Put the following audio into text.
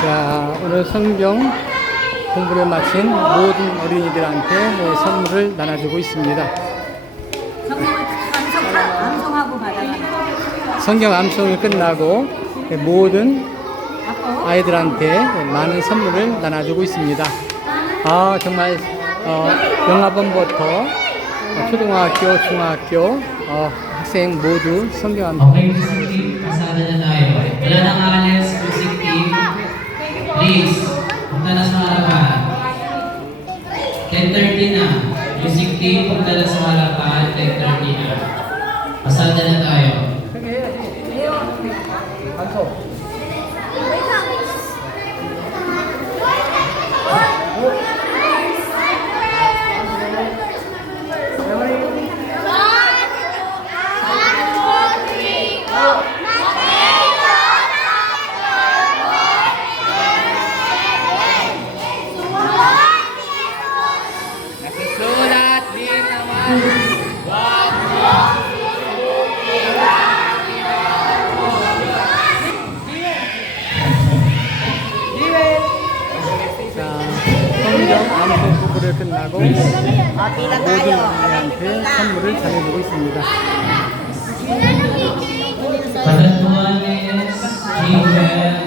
자, 오늘 성경 공부를 마친 모든 어린이들한테 선물을 나눠주고 있습니다. 암송하고 받아가는 성경 암송이 끝나고 모든 아이들한테 많은 선물을 나눠주고 있습니다. 아, 정말 영아반부터 초등학교, 중학교 학생 모두 성경 암송. Okay, music team, pasada na tayo. Wala nang alis, music team. Please, punta na sa harapan. 10:30 na. Music team, punta na sa harapan. 10:30 na. Pasada na tayo. Sulat din naman. 자, 성경 암송 부부를 끝나고 모든 아이한테 선물을 전해주고 있습니다. Padatuan is Gmail,